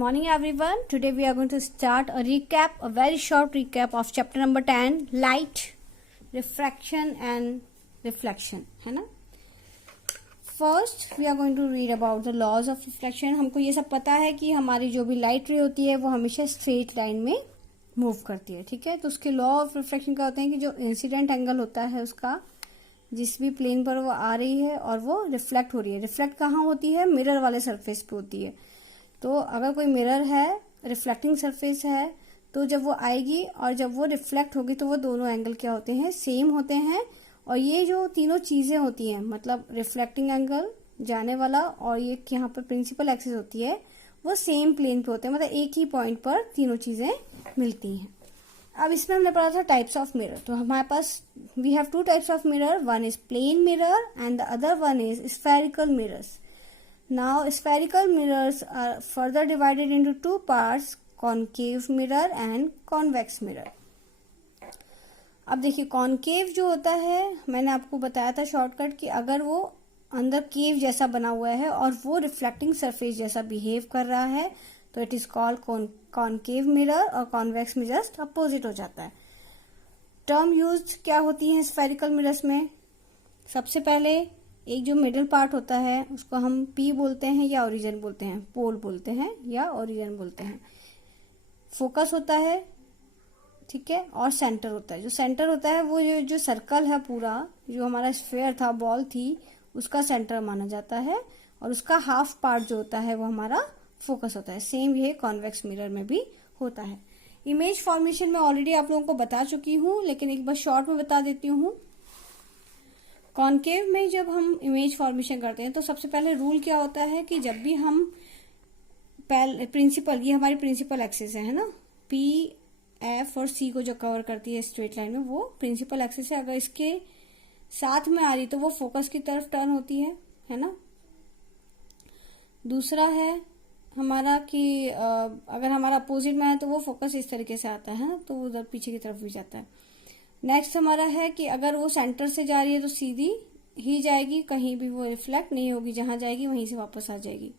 morning everyone. Today we are going to start a very short recap of chapter number 10, light, refraction and reflection, है ना. First we are going to read about the laws of reflection. हमको ये सब पता है कि हमारी जो भी लाइट रे होती है वो हमेशा स्ट्रेट लाइन में मूव करती है, ठीक है. तो उसके लॉ ऑफ रिफ्लेक्शन क्या होते हैं कि जो इंसिडेंट एंगल होता है उसका जिस भी प्लेन पर वो आ रही है और वो रिफ्लेक्ट हो रही है. रिफ्लेक्ट कहाँ होती है? मिरर वाले सरफेस पे होती है. तो अगर कोई मिरर है, रिफ्लेक्टिंग सरफेस है, तो जब वो आएगी और जब वो रिफ्लेक्ट होगी तो वो दोनों एंगल क्या होते हैं? सेम होते हैं. और ये जो तीनों चीजें होती हैं, मतलब रिफ्लेक्टिंग एंगल जाने वाला और ये यहाँ पर प्रिंसिपल एक्सिस होती है, वो सेम प्लेन पे होते हैं, मतलब एक ही पॉइंट पर तीनों चीजें मिलती हैं. अब इसमें हमने पढ़ा था टाइप्स ऑफ मिरर. तो हमारे पास we have two types of mirror. One is plane mirror and the other one is spherical mirrors. Now spherical mirrors are further divided into two parts, concave mirror and convex mirror. अब देखिए concave जो होता है, मैंने आपको बताया था shortcut कि अगर वो अंदर केव जैसा बना हुआ है और वो रिफ्लेक्टिंग सरफेस जैसा बिहेव कर रहा है तो it is called concave mirror, और कॉन्वेक्स में जस्ट अपोजिट हो जाता है. टर्म यूज क्या होती है स्फेरिकल मिरर्स में? सबसे पहले एक जो मिडिल पार्ट होता है उसको हम पी बोलते हैं या ओरिजिन बोलते हैं, पोल बोलते हैं या ओरिजिन बोलते हैं. फोकस होता है, ठीक है, और सेंटर होता है. जो सेंटर होता है वो जो सर्कल है पूरा, जो हमारा स्फेयर था, बॉल थी, उसका सेंटर माना जाता है, और उसका हाफ पार्ट जो होता है वो हमारा फोकस होता है. सेम ये कॉन्वेक्स मिरर में भी होता है. इमेज फॉर्मेशन में ऑलरेडी आप लोगों को बता चुकी हूँ, लेकिन एक बार शॉर्ट में बता देती हूँ. कॉन्केव में जब हम इमेज फॉर्मेशन करते हैं तो सबसे पहले रूल क्या होता है कि जब भी हम प्रिंसिपल, ये हमारी प्रिंसिपल एक्सिस है ना, पी एफ और सी को जो कवर करती है स्ट्रेट लाइन में, वो प्रिंसिपल एक्सिस है. अगर इसके साथ में आ रही तो वो फोकस की तरफ टर्न होती है ना. दूसरा है हमारा कि अगर हमारा अपोजिट में है तो वो फोकस इस तरीके से आता है ना, तो वो उधर पीछे की तरफ भी जाता है. नेक्स्ट हमारा है कि अगर वो सेंटर से जा रही है तो सीधी ही जाएगी, कहीं भी वो रिफ्लेक्ट नहीं होगी, जहां जाएगी वहीं से वापस आ जाएगी,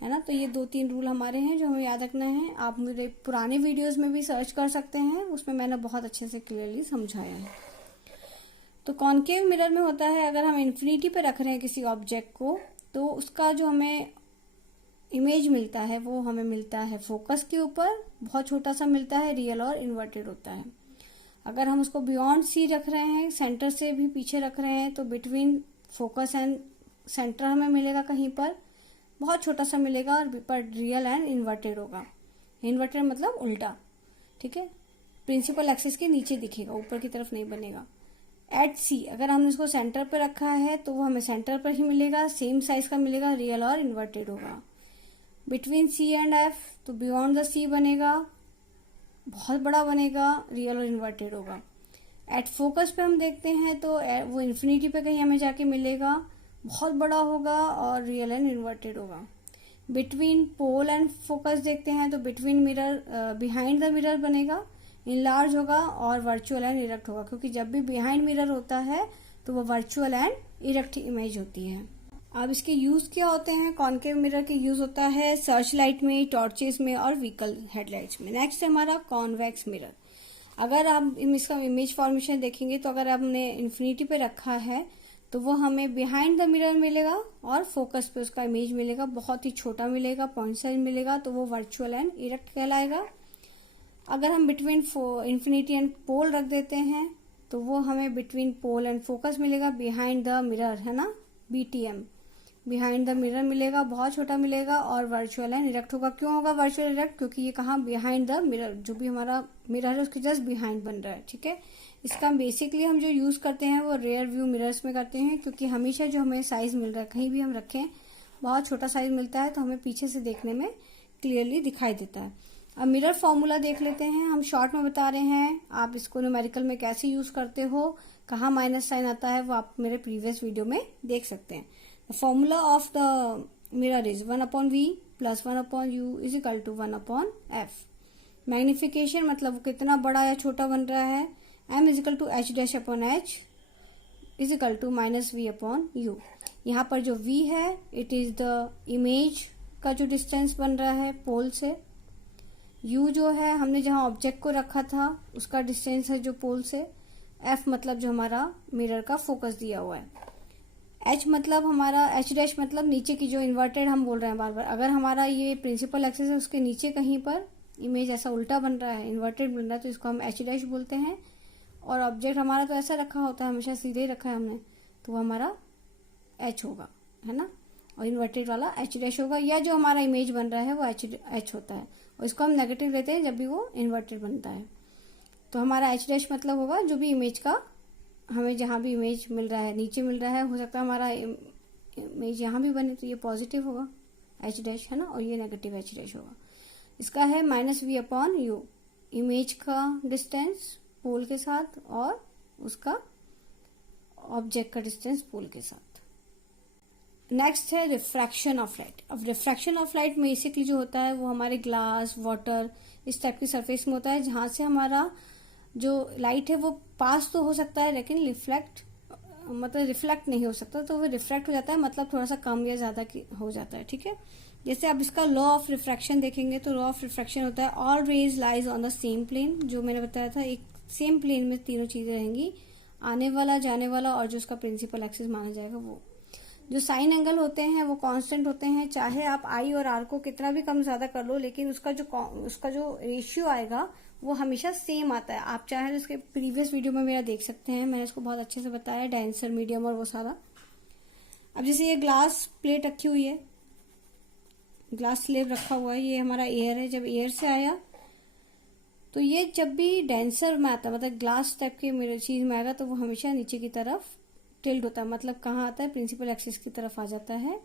है ना. तो ये 2-3 रूल हमारे हैं जो हमें याद रखना है. आप मेरे पुराने वीडियोस में भी सर्च कर सकते हैं, उसमें मैंने बहुत अच्छे से क्लियरली समझाया है. तो कॉन्केव मिरर में होता है अगर हम इन्फिनिटी पे रख रहे हैं किसी ऑब्जेक्ट को तो उसका जो हमें इमेज मिलता है वो हमें मिलता है फोकस के ऊपर, बहुत छोटा सा मिलता है, रियल और इन्वर्टेड होता है. अगर हम उसको बियॉन्ड सी रख रहे हैं, सेंटर से भी पीछे रख रहे हैं, तो बिटवीन फोकस एंड सेंटर हमें मिलेगा कहीं पर, बहुत छोटा सा मिलेगा, और पर रियल एंड इन्वर्टेड होगा. इन्वर्टेड मतलब उल्टा, ठीक है, प्रिंसिपल एक्सिस के नीचे दिखेगा, ऊपर की तरफ नहीं बनेगा. एट सी अगर हमने इसको सेंटर पर रखा है तो वो हमें सेंटर पर ही मिलेगा, सेम साइज का मिलेगा, रियल और इन्वर्टेड होगा. बिटवीन सी एंड एफ तो बियॉन्ड द सी बनेगा, बहुत बड़ा बनेगा, रियल और इन्वर्टेड होगा. एट फोकस पे हम देखते हैं तो वो इन्फिनिटी पे कहीं हमें जाके मिलेगा, बहुत बड़ा होगा और रियल एंड इन्वर्टेड होगा. बिटवीन पोल एंड फोकस देखते हैं तो between mirror, behind the mirror बनेगा, इनलार्ज होगा और वर्चुअल एंड इरेक्ट होगा, क्योंकि जब भी बिहाइंड मिरर होता है तो वो वर्चुअल एंड इरेक्ट इमेज होती है. अब इसके यूज क्या होते हैं? कॉन्केव मिरर के यूज होता है सर्च लाइट में, टॉर्चेस में और व्हीकल हेडलाइट्स में. नेक्स्ट है हमारा कॉन्वेक्स मिरर. अगर आप इसका इमेज फॉर्मेशन देखेंगे तो अगर आपने इन्फिनिटी पे रखा है तो वो हमें बिहाइंड द मिरर मिलेगा और फोकस पे उसका इमेज मिलेगा, बहुत ही छोटा मिलेगा, पॉइंट साइज मिलेगा, तो वो वर्चुअल एंड इरेक्ट कहलाएगा. अगर हम बिटवीन इन्फिनिटी एंड पोल रख देते हैं तो वो हमें बिटवीन पोल एंड फोकस मिलेगा, बिहाइंड द मिरर, है ना, बीटीएम, बिहाइंड द मिरर मिलेगा, बहुत छोटा मिलेगा और वर्चुअल एंड इरेक्ट होगा. क्यों होगा वर्चुअल इरेक्ट? क्योंकि ये कहाँ बिहाइंड द मिरर, जो भी हमारा मिरर है उसके जस्ट बिहाइंड बन रहा है, ठीक है. इसका बेसिकली हम जो यूज करते हैं वो रेयर व्यू मिरर्स में करते हैं, क्योंकि हमेशा जो हमें साइज मिल रहा है, कहीं भी हम रखें बहुत छोटा साइज मिलता है तो हमें पीछे से देखने में क्लियरली दिखाई देता है. अब मिरर फॉर्मूला देख लेते हैं. हम शॉर्ट में बता रहे हैं, आप इसको न्यूमेरिकल में कैसे यूज करते हो, कहाँ माइनस साइन आता है, वो आप मेरे प्रीवियस वीडियो में देख सकते हैं. The formula of the mirror is 1/v plus 1/u is equal to 1/f. Magnification मतलब कितना बड़ा या छोटा बन रहा है, m is equal to h' is equal to -v/u. यहाँ पर जो v है इट इज द इमेज का जो डिस्टेंस बन रहा है पोल से, u जो है हमने जहां ऑब्जेक्ट को रखा था उसका डिस्टेंस है जो पोल से, f मतलब जो हमारा मिरर का फोकस दिया हुआ है, h मतलब हमारा h डैश मतलब नीचे की जो इन्वर्टेड हम बोल रहे हैं बार बार, अगर हमारा ये प्रिंसिपल एक्सिस है उसके नीचे कहीं पर इमेज ऐसा उल्टा बन रहा है, इन्वर्टेड बन रहा है, तो इसको हम h डैश बोलते हैं। और ऑब्जेक्ट हमारा तो ऐसा रखा होता है, हमेशा सीधे ही रखा है हमने, तो वो हमारा h होगा, है ना, और इन्वर्टेड वाला h डैश होगा, या जो हमारा इमेज बन रहा है वो h होता है, और इसको हम नेगेटिव लेते हैं जब भी वो इन्वर्टेड बनता है। तो हमारा h डैश मतलब होगा जो भी इमेज का हमें जहां भी इमेज मिल रहा है, नीचे मिल रहा है, हो सकता है हमारा इमेज यहाँ भी बने तो ये पॉजिटिव होगा h डैश, है ना, और ये नेगेटिव h डैश होगा। इसका है -v अपॉन u, इमेज का डिस्टेंस पोल के साथ और उसका ऑब्जेक्ट का डिस्टेंस पोल के साथ। नेक्स्ट है रिफ्रैक्शन ऑफ लाइट। अब रिफ्रैक्शन ऑफ लाइट बेसिकली जो होता है वो हमारे ग्लास, वाटर, इस टाइप की सरफेस में होता है, जहां से हमारा जो लाइट है वो पास तो हो सकता है लेकिन रिफ्लेक्ट नहीं हो सकता, तो वो रिफ्रैक्ट हो जाता है, मतलब थोड़ा सा कम या ज्यादा हो जाता है, ठीक है। जैसे आप इसका लॉ ऑफ रिफ्रैक्शन देखेंगे तो लॉ ऑफ रिफ्रैक्शन होता है all rays lies on the same plane, जो मैंने बताया था एक सेम प्लेन में तीनों चीजें रहेंगी, आने वाला, जाने वाला और जो उसका प्रिंसिपल एक्सिस माना जाएगा वो। जो साइन एंगल होते हैं वो कांस्टेंट होते हैं, चाहे आप आई और आर को कितना भी कम ज्यादा कर लो, लेकिन उसका जो रेशियो आएगा वो हमेशा सेम आता है। आप चाहे तो इसके प्रीवियस वीडियो में मेरा देख सकते हैं, मैंने इसको बहुत अच्छे से बताया, डेंसर, मीडियम और वो सारा। अब जैसे ये ग्लास प्लेट रखी हुई है, ग्लास स्लेब रखा हुआ है, ये हमारा एयर है, जब एयर से आया तो ये जब भी डेंसर में आता है, मतलब ग्लास टाइप के मेरे चीज में आएगा, तो वो हमेशा नीचे की तरफ टिल्ट होता है, मतलब कहाँ आता है, प्रिंसिपल एक्सिस की तरफ आ जाता है,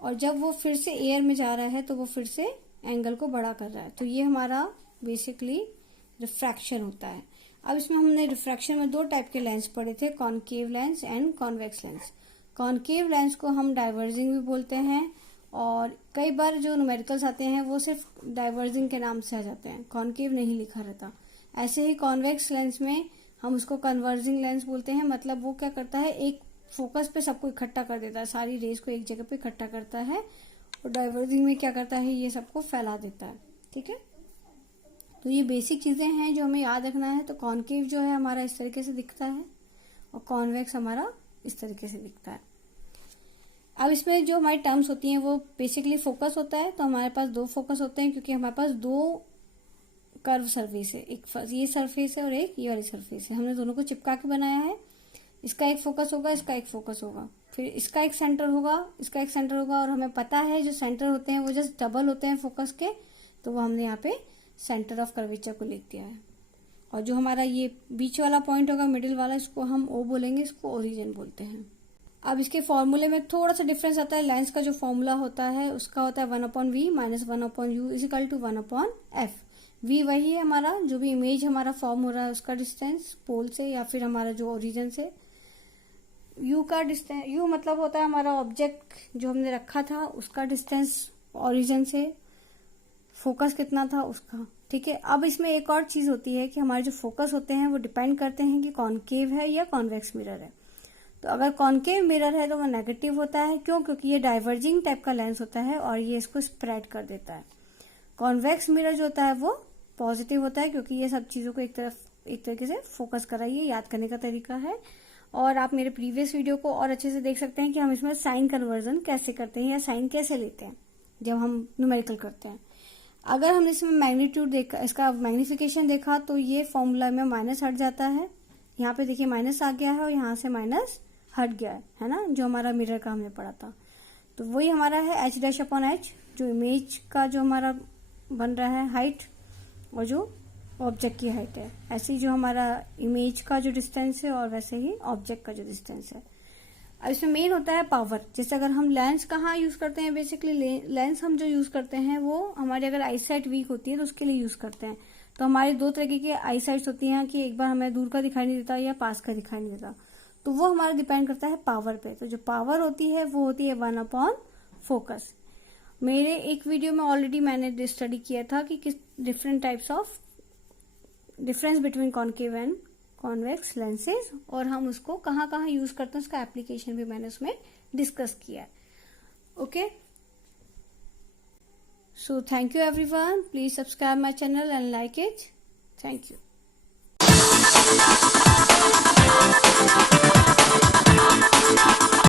और जब वो फिर से एयर में जा रहा है तो वो फिर से एंगल को बड़ा कर रहा है, तो ये हमारा बेसिकली रिफ्रैक्शन होता है। अब इसमें हमने रिफ्रैक्शन में दो टाइप के लेंस पढ़े थे, concave lens and convex lens. Concave lens को हम डाइवर्जिंग भी बोलते हैं, और कई बार जो न्यूमेरिकल्स आते हैं वो सिर्फ डाइवर्जिंग के नाम से आ जाते हैं, कॉनकेव नहीं लिखा रहता। ऐसे ही कॉन्वेक्स लेंस में हम उसको कन्वर्जिंग लेंस बोलते हैं, मतलब वो क्या करता है, एक फोकस पे सबको इकट्ठा कर देता है, सारी रेज को एक जगह पे इकट्ठा करता है, और डाइवर्जिंग में क्या करता है, ये सबको फैला देता है, ठीक है। तो ये बेसिक चीजें हैं जो हमें याद रखना है। तो कॉनकेव जो है हमारा इस तरीके से दिखता है और कॉन्वेक्स हमारा इस तरीके से दिखता है। अब इसमें जो हमारी टर्म्स होती हैं वो बेसिकली फोकस होता है, तो हमारे पास दो फोकस होते हैं क्योंकि हमारे पास दो कर्व सरफेस है, एक ये सरफेस है और एक ये वाली सरफेस है, हमने दोनों को चिपका के बनाया है। इसका एक फोकस होगा, इसका एक फोकस होगा, फिर इसका एक सेंटर होगा, इसका एक सेंटर होगा, और हमें पता है जो सेंटर होते हैं वो जस्ट डबल होते हैं फोकस के, तो वो हमने यहाँ पे सेंटर ऑफ कर्वेचर को लिख दिया है। और जो हमारा ये बीच वाला पॉइंट होगा, मिडिल वाला, इसको हम ओ बोलेंगे, इसको ओरिजिन बोलते हैं। अब इसके फॉर्मूले में थोड़ा सा डिफरेंस आता है। लेंस का जो फॉर्मूला होता है उसका होता है 1/v minus 1/u is equal to 1/f। v वही है हमारा, जो भी इमेज हमारा फॉर्म हो रहा है उसका डिस्टेंस पोल से या फिर हमारा जो ओरिजिन से। u का डिस्टेंस, u मतलब होता है हमारा ऑब्जेक्ट जो हमने रखा था उसका डिस्टेंस ओरिजिन से, फोकस कितना था उसका, ठीक है। अब इसमें एक और चीज होती है कि हमारे जो फोकस होते हैं वो डिपेंड करते हैं कि कॉनकेव है या कॉन्वेक्स मिरर है। तो अगर कॉनकेव मिरर है तो वो नेगेटिव होता है, क्यों, क्योंकि ये डाइवर्जिंग टाइप का लेंस होता है और ये इसको स्प्रेड कर देता है। कॉन्वेक्स मिरर जो होता है वो पॉजिटिव होता है, क्योंकि ये सब चीजों को एक तरीके से फोकस कराइए, याद करने का तरीका है। और आप मेरे प्रीवियस वीडियो को और अच्छे से देख सकते हैं कि हम इसमें साइन कन्वर्जन कैसे करते हैं या साइन कैसे लेते हैं जब हम न्यूमेरिकल करते हैं। अगर हमने इसमें मैग्नीट्यूड देखा, इसका मैग्निफिकेशन देखा, तो ये फॉर्मूला में माइनस हट जाता है। यहाँ पे देखिए माइनस आ गया है और यहाँ से माइनस हट गया है ना, जो हमारा मिरर का हमने पढ़ा था। तो वही हमारा है h डैश अपॉन h, जो इमेज का जो हमारा बन रहा है हाइट और जो ऑब्जेक्ट की हाइट है। ऐसे ही जो हमारा इमेज का जो डिस्टेंस है और वैसे ही ऑब्जेक्ट का जो डिस्टेंस है। अब इसमें मेन होता है पावर। जैसे अगर हम लेंस कहाँ यूज करते हैं, बेसिकली लेंस हम जो यूज करते हैं वो हमारी अगर आई साइट वीक होती है तो उसके लिए यूज करते हैं। तो हमारी दो तरीके की आई साइट्स होती हैं कि एक बार हमें दूर का दिखाई नहीं देता या पास का दिखाई नहीं देता, तो वो हमारा डिपेंड करता है पावर पे। तो जो पावर होती है वो होती है 1/फोकस। मेरे एक वीडियो में ऑलरेडी मैंने स्टडी किया था कि किस different types of difference between concave and convex lenses, और हम उसको कहाँ कहाँ यूज करते हैं उसका एप्लीकेशन भी मैंने उसमें डिस्कस किया है। Okay, So thank you everyone. Please subscribe my channel and like it. Thank you.